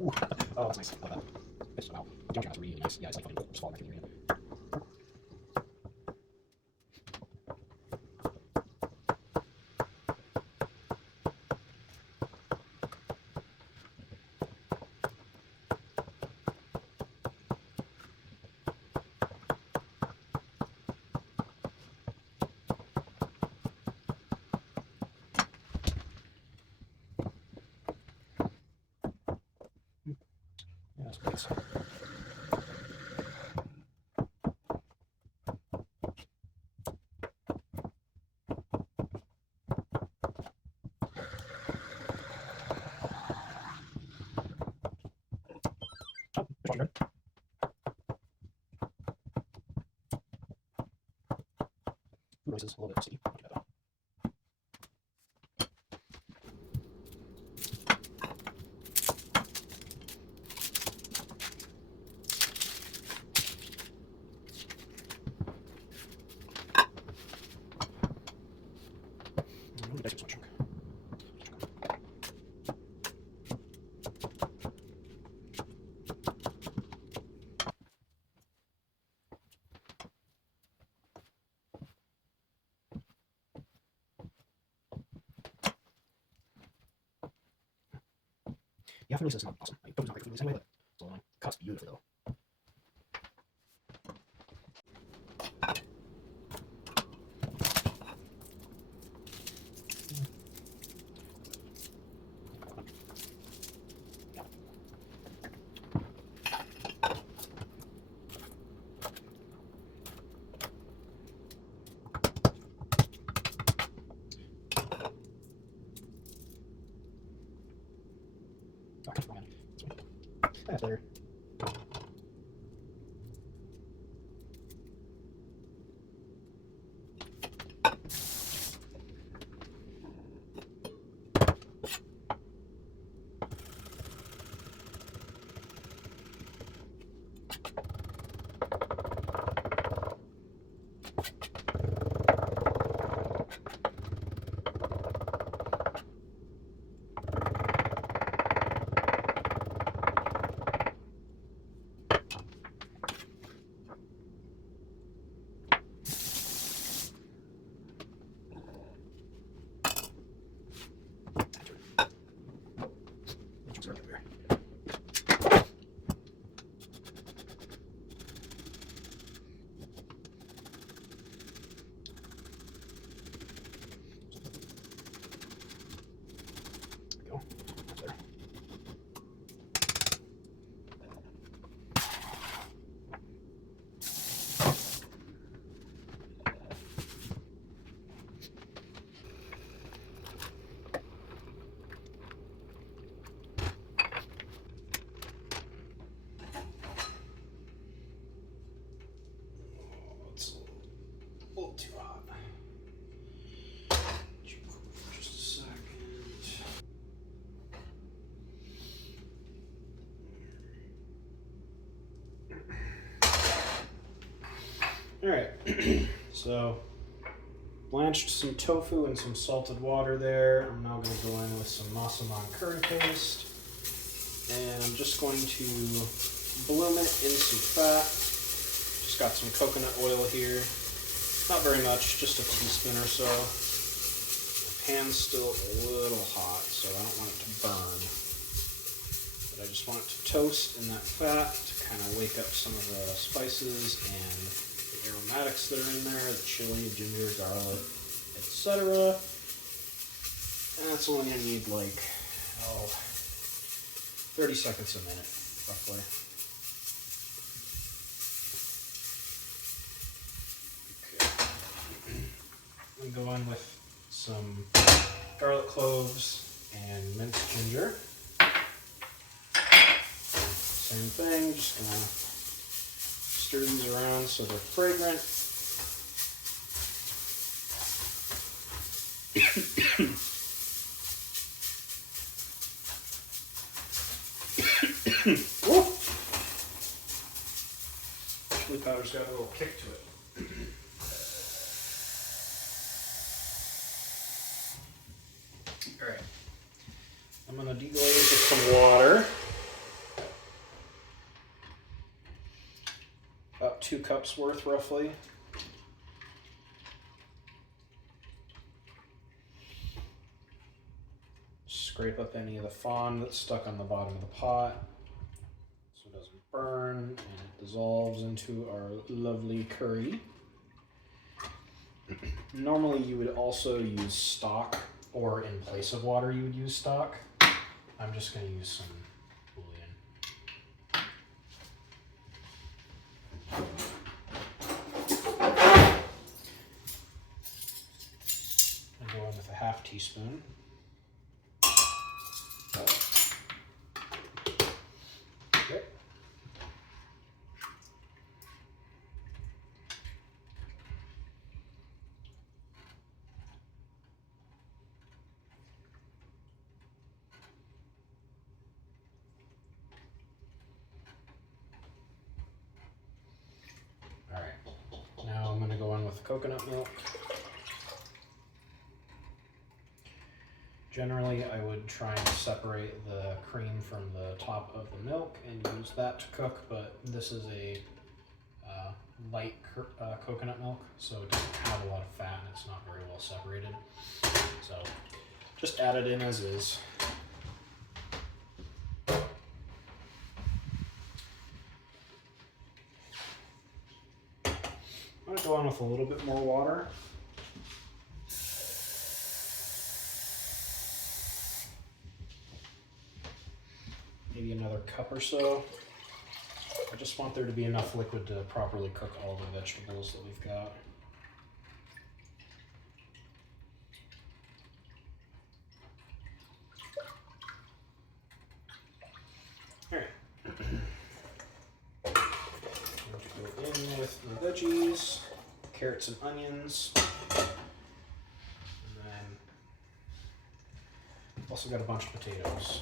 Ooh. Oh, that's nice. Love that. It's wow. The jump shot's really nice. Yeah, it's like fucking just falling back in the arena. Yeah, that's nice. Oh, there's one. Food noises a little bit sticky. Not too bad though. The dice are so chunk. Yeah, food noises is not awesome. I don't like food noise anyway, but it's all annoying. Cuts beautifully though. Oh, come on. That's better. It's a little too hot. Just a second. All right, so blanched some tofu in some salted water there. I'm now going to go in with some Massaman curry paste, and I'm just going to bloom it in some fat. Just got some coconut oil here, not very much, just a teaspoon or so. The pan's still a little hot, so I don't want it to burn, but I just want it to toast in that fat to kind of wake up some of the spices and aromatics that are in there, the chili, ginger, garlic, etc. And that's only going to need like, 30 seconds a minute, roughly. Okay. I'm going to go in with some garlic cloves and minced ginger. Same thing, just going to stir these around so they're fragrant. Chili powder's got a little kick to it. Alright, I'm going to deglaze with some water. about 2 cups worth roughly. Scrape up any of the fond that's stuck on the bottom of the pot so it doesn't burn, and it dissolves into our lovely curry. Normally you would also use stock, or in place of water you would use stock. I'm just going to use some bouillon. I'm going with a 1/2 teaspoon. Okay. All right. Now I'm going to go in with coconut milk. Generally, I would try and separate the cream from the top of the milk and use that to cook, but this is a light coconut milk, so it doesn't have a lot of fat and it's not very well separated. So just add it in as is. I'm going to go on with a little bit more water. Maybe another cup or so. I just want there to be enough liquid to properly cook all the vegetables that we've got. All right. Go in with the veggies, carrots and onions. And then also got a bunch of potatoes,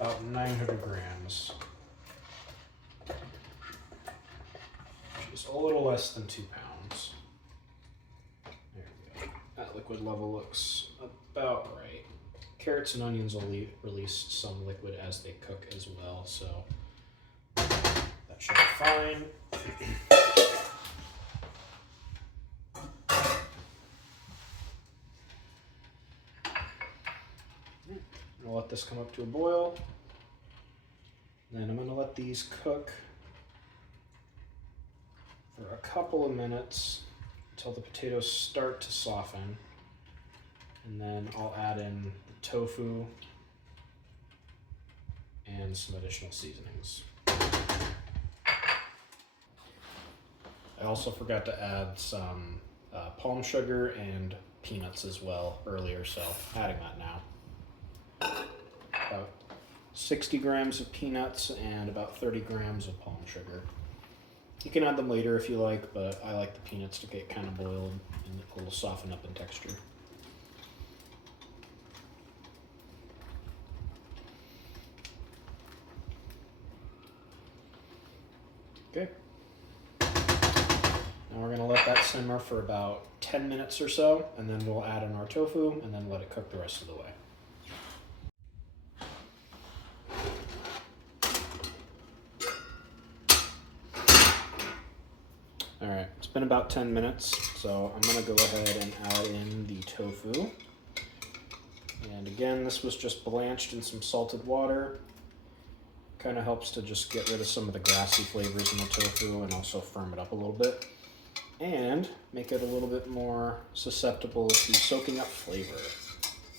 about 900 grams. Just a little less than 2 pounds. There we go. That liquid level looks about right. Carrots and onions will release some liquid as they cook as well, so that should be fine. I'll let this come up to a boil. Then I'm going to let these cook for a couple of minutes until the potatoes start to soften. And then I'll add in the tofu and some additional seasonings. I also forgot to add some palm sugar and peanuts as well earlier, so adding that now. About 60 grams of peanuts and about 30 grams of palm sugar. You can add them later if you like, but I like the peanuts to get kind of boiled and a little soften up in texture. Okay. Now we're going to let that simmer for about 10 minutes or so, and then we'll add in our tofu and then let it cook the rest of the way. Alright, it's been about 10 minutes, so I'm going to go ahead and add in the tofu. And again, this was just blanched in some salted water. Kind of helps to just get rid of some of the grassy flavors in the tofu and also firm it up a little bit. And make it a little bit more susceptible to soaking up flavor.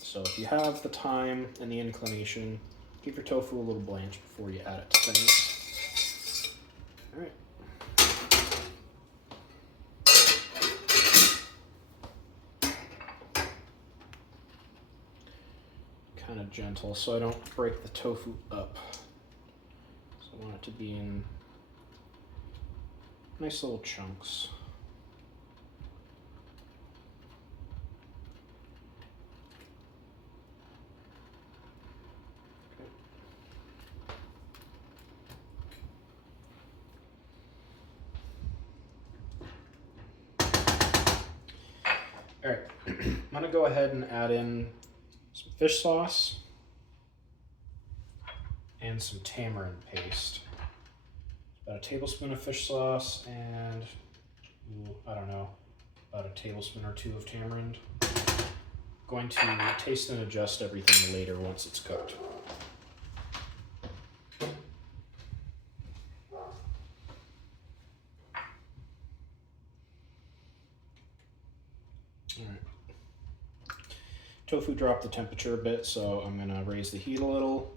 So if you have the time and the inclination, give your tofu a little blanch before you add it to things. Alright. Kind of gentle so I don't break the tofu up. So I want it to be in nice little chunks. All right, I'm gonna go ahead and add in some fish sauce and some tamarind paste. about a tablespoon of fish sauce, and I don't know, about a tablespoon or two of tamarind. Going to taste and adjust everything later once it's cooked. Alright. Tofu dropped the temperature a bit, so I'm going to raise the heat a little,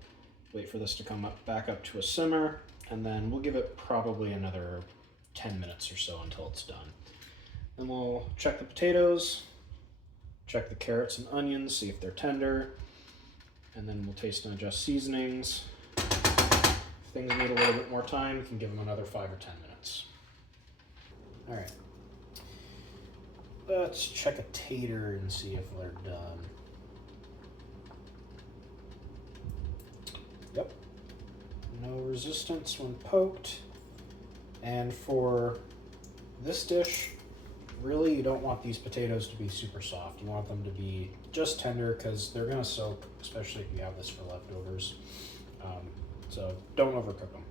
wait for this to come back up to a simmer, and then we'll give it probably another 10 minutes or so until it's done. Then we'll check the potatoes, check the carrots and onions, see if they're tender, and then we'll taste and adjust seasonings. If things need a little bit more time, we can give them another 5 or 10 minutes. All right. Let's check a tater and see if they're done. Yep. No resistance when poked. And for this dish, really you don't want these potatoes to be super soft. You want them to be just tender because they're going to soak, especially if you have this for leftovers. So don't overcook them.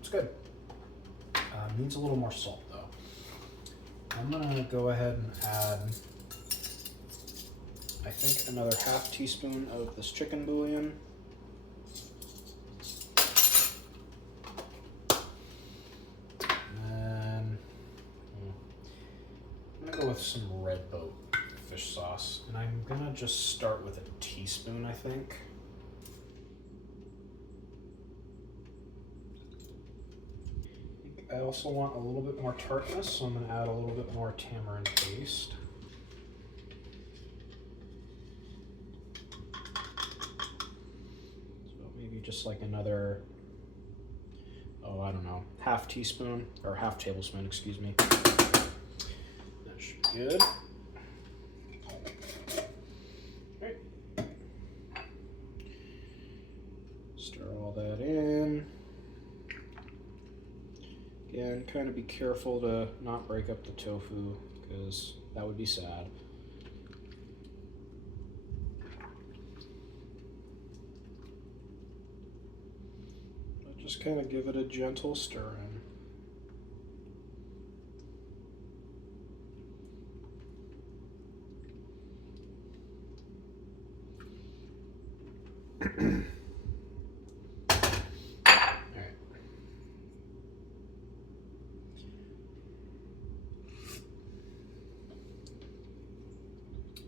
It's good. Needs a little more salt though. I'm gonna go ahead and add, I think, another half teaspoon of this chicken bouillon. And then I'm gonna go with some red boat fish sauce. And I'm gonna just start with a teaspoon, I think. I also want a little bit more tartness, so I'm going to add a little bit more tamarind paste. So maybe just like another, I don't know, half teaspoon, or half tablespoon, excuse me. That should be good. Right. Stir all that in. And kind of be careful to not break up the tofu because that would be sad. But just kind of give it a gentle stir in.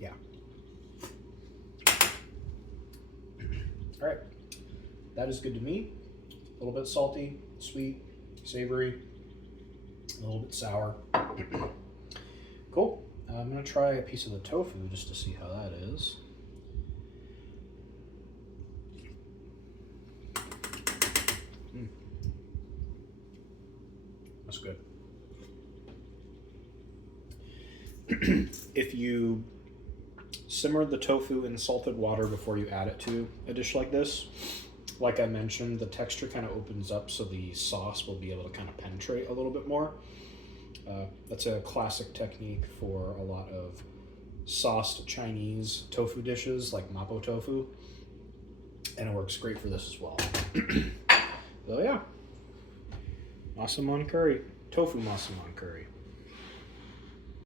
Yeah. All right. That is good to me. A little bit salty, sweet, savory, a little bit sour. Cool. I'm going to try a piece of the tofu just to see how that is. That's good. If you simmer the tofu in salted water before you add it to a dish like this, like I mentioned, the texture kind of opens up so the sauce will be able to kind of penetrate a little bit more. That's a classic technique for a lot of sauced Chinese tofu dishes like mapo tofu, and it works great for this as well. So yeah, Massaman curry, tofu Massaman curry.